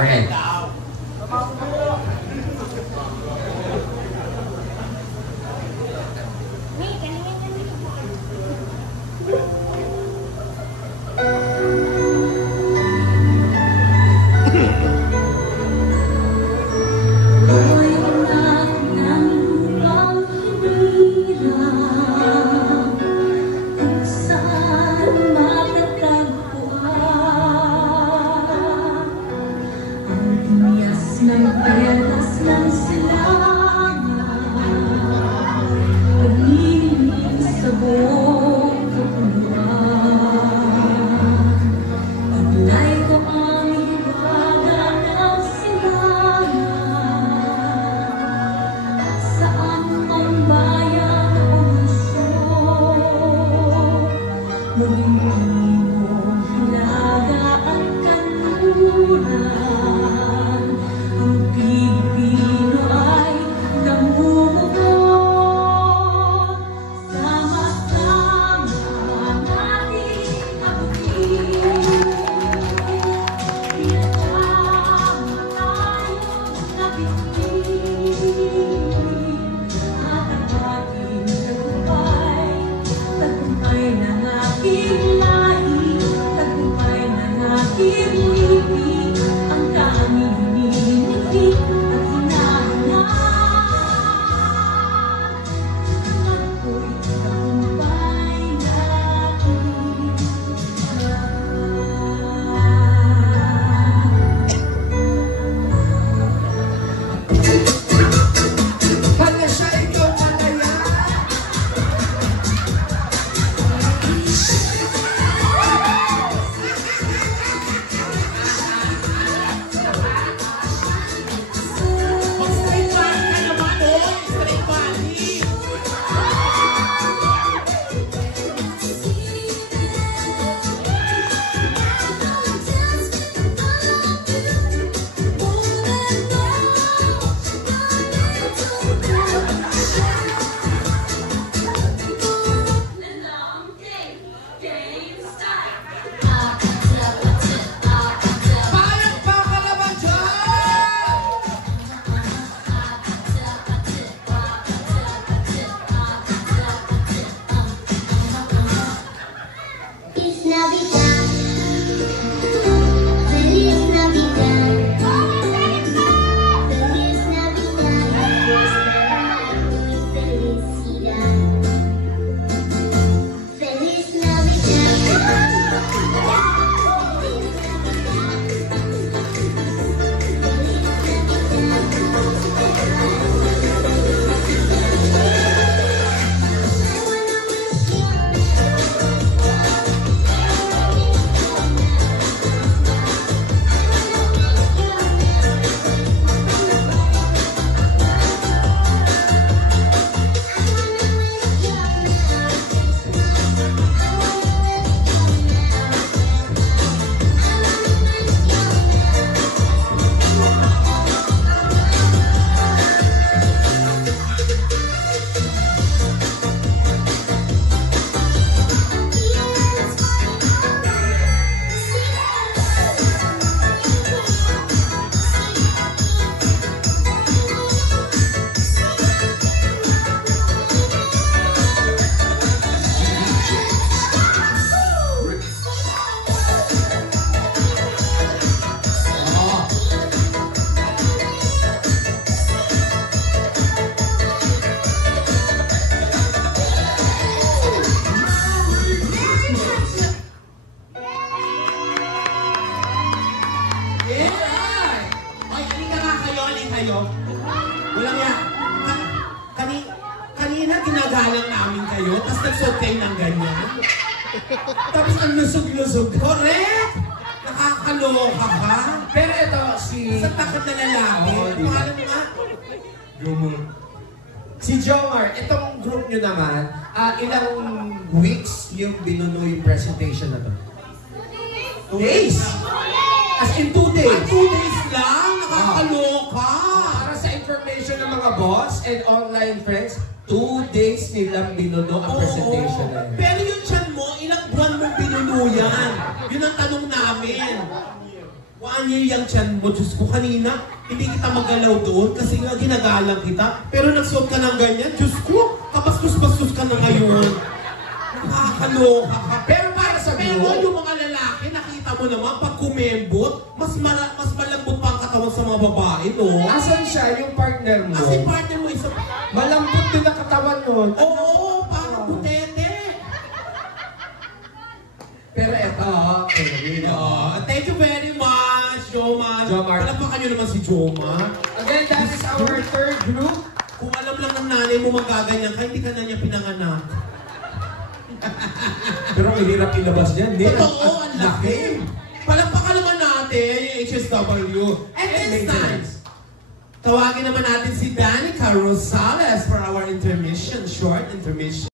Okay. kayo? Walang yan. Kanina ginagalang namin kayo, tapos nagsuot kayo ng ganyan. Tapos ang lusog-lusog. Correct! Nakakaloka ka. Pero ito, si... Sa takot na lalaki. Pangalan mo nga? Jomar. Si Jomar, itong group nyo naman, ilang weeks yung binuno yung presentation na to? 2 days! As in 2 days! 2 days lang? Nakakaloka! Para sa information ng mga boss and online friends, 2 days nilang binuno ang presentation na yun. Pero yung tiyan mo, ilang buwan mong binuno yan? Yun ang tanong namin. 1 year yung tiyan mo, Diyos ko, kanina, hindi kita magalaw doon kasi nga ginagalang kita. Pero nagsuot ka ng ganyan, Diyos ko, kapastos-bastos ka na ngayon. Nakakaloka ka. Pero para sa Pero group, yung mga lalaki, nakita mo naman, pag kumembot, mas malambot pa ang katawan sa mga babae, no? asan siya yung partner mo? Kasi partner mo isa. Malambot din ang katawan nun. Oo, parang butete. Pero eto, okay. Thank you very much, Jomar. Jomar. Palapakan nyo naman si Jomar. Again, that is our third group. Kung alam lang ng nanay mo magaganyan ka, hindi ka na niya pinanganak. Pero ang hirap ilabas yan, di? Totoo, ang laki. Palapakan naman natin yung HSW. And this time, tawagin naman natin si Danica Rosales for our intermission, short intermission.